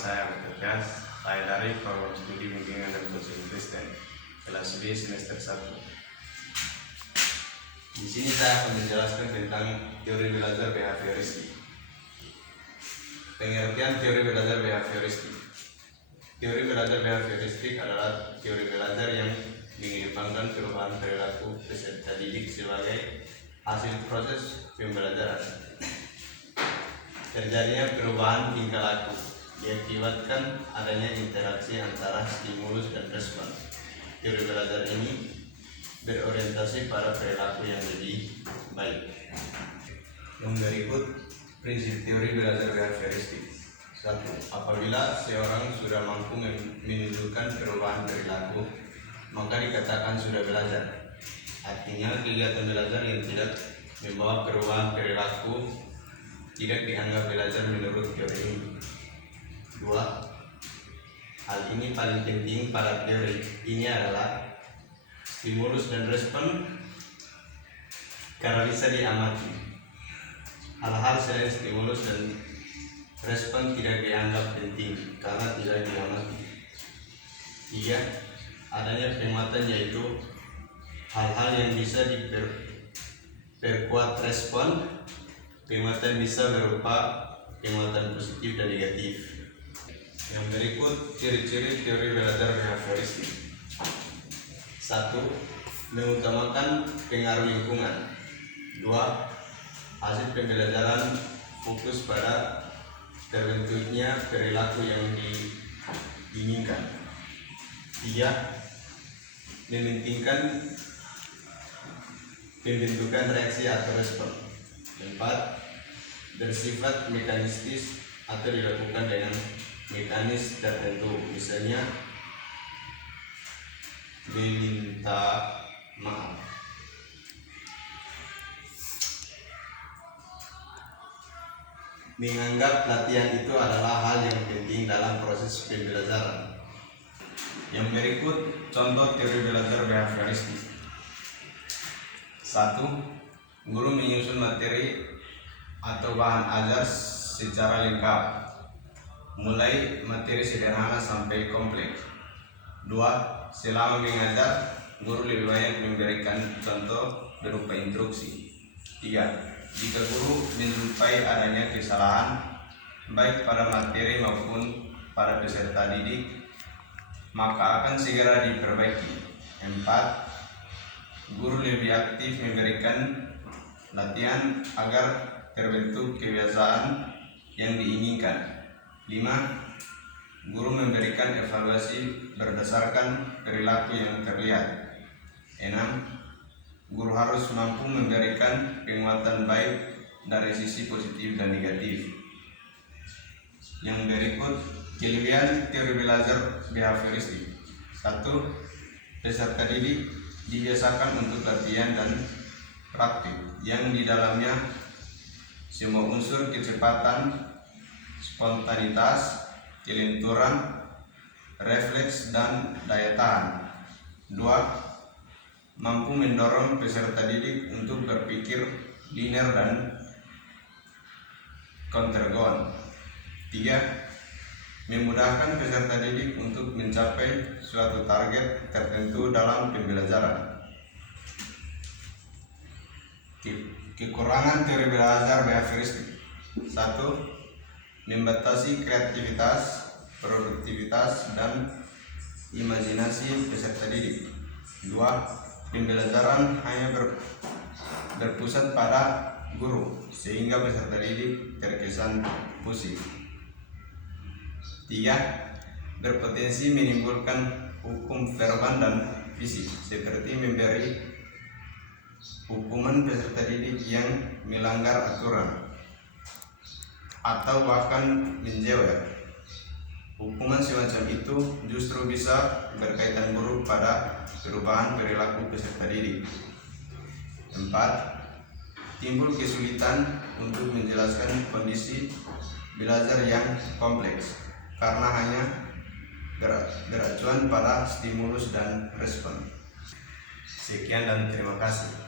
saya Berkas, saya dari program studi bimbingan dan coaching Kristen kelas B semester 1. Di sini saya akan menjelaskan tentang teori belajar behavioristik. Pengertian teori belajar behavioristik. Teori belajar behavioristik adalah teori belajar yang mengedepankan perubahan perilaku peserta didik sebagai hasil proses pembelajaran. Terjadinya perubahan tingkah laku diakibatkan adanya interaksi antara stimulus dan respon. Teori belajar ini berorientasi pada perilaku yang lebih baik. Yang berikut prinsip teori belajar behavioristik. 1. Apabila seorang sudah mampu menunjukkan perubahan perilaku, maka dikatakan sudah belajar. Artinya kegiatan belajar yang tidak membawa perubahan perilaku tidak dianggap belajar menurut teori ini. 2. Hal ini paling penting pada teori ini adalah stimulus dan respon karena bisa diamati. Hal-hal selain stimulus dan respon tidak dianggap penting karena tidak diamati. 3. Adanya penguatan, yaitu hal-hal yang bisa diperkuat respon. Penguatan bisa berupa penguatan positif dan negatif. Yang berikut ciri-ciri teori belajar behavioristik. 1. Mengutamakan pengaruh lingkungan. 2. Hasil pembelajaran fokus pada terbentuknya perilaku yang diinginkan. 3. Mementingkan pembentukan reaksi atau respon. 4. Bersifat mekanistis atau dilakukan dengan mekanis tertentu, misalnya meminta maaf. Menganggap latihan itu adalah hal yang penting dalam proses pembelajaran. Yang berikut contoh teori belajar behavioristik. 1. Guru menyusun materi atau bahan ajar secara lengkap, mulai materi sederhana sampai kompleks. 2. Selama mengajar, guru lebih banyak memberikan contoh berupa instruksi. 3. Jika guru menjumpai adanya kesalahan baik pada materi maupun pada peserta didik, maka akan segera diperbaiki. 4. Guru lebih aktif memberikan latihan agar terbentuk kebiasaan yang diinginkan. 5. Guru memberikan evaluasi berdasarkan perilaku yang terlihat. 6. Guru harus mampu memberikan penguatan baik dari sisi positif dan negatif. Yang berikut kelebihan teori belajar behavioristik. 1. Peserta didik dibiasakan untuk latihan dan praktik yang di dalamnya semua unsur kecepatan, spontanitas, kelenturan, refleks, dan daya tahan. 2. Mampu mendorong peserta didik untuk berpikir linear dan countergoing. 3. Memudahkan peserta didik untuk mencapai suatu target tertentu dalam pembelajaran. Kekurangan teori belajar behavioristik. 1. Membatasi kreativitas, produktivitas, dan imajinasi peserta didik. 2. Pembelajaran hanya berpusat pada guru sehingga peserta didik terkesan pusing. 3. Berpotensi menimbulkan hukum verbal dan fisik, seperti memberi hukuman peserta didik yang melanggar aturan atau bahkan menjewer. Hukuman semacam itu justru bisa berkaitan buruk pada perubahan perilaku peserta didik. 4. Timbul kesulitan untuk menjelaskan kondisi belajar yang kompleks karena hanya beracuan pada stimulus dan respon. Sekian dan terima kasih.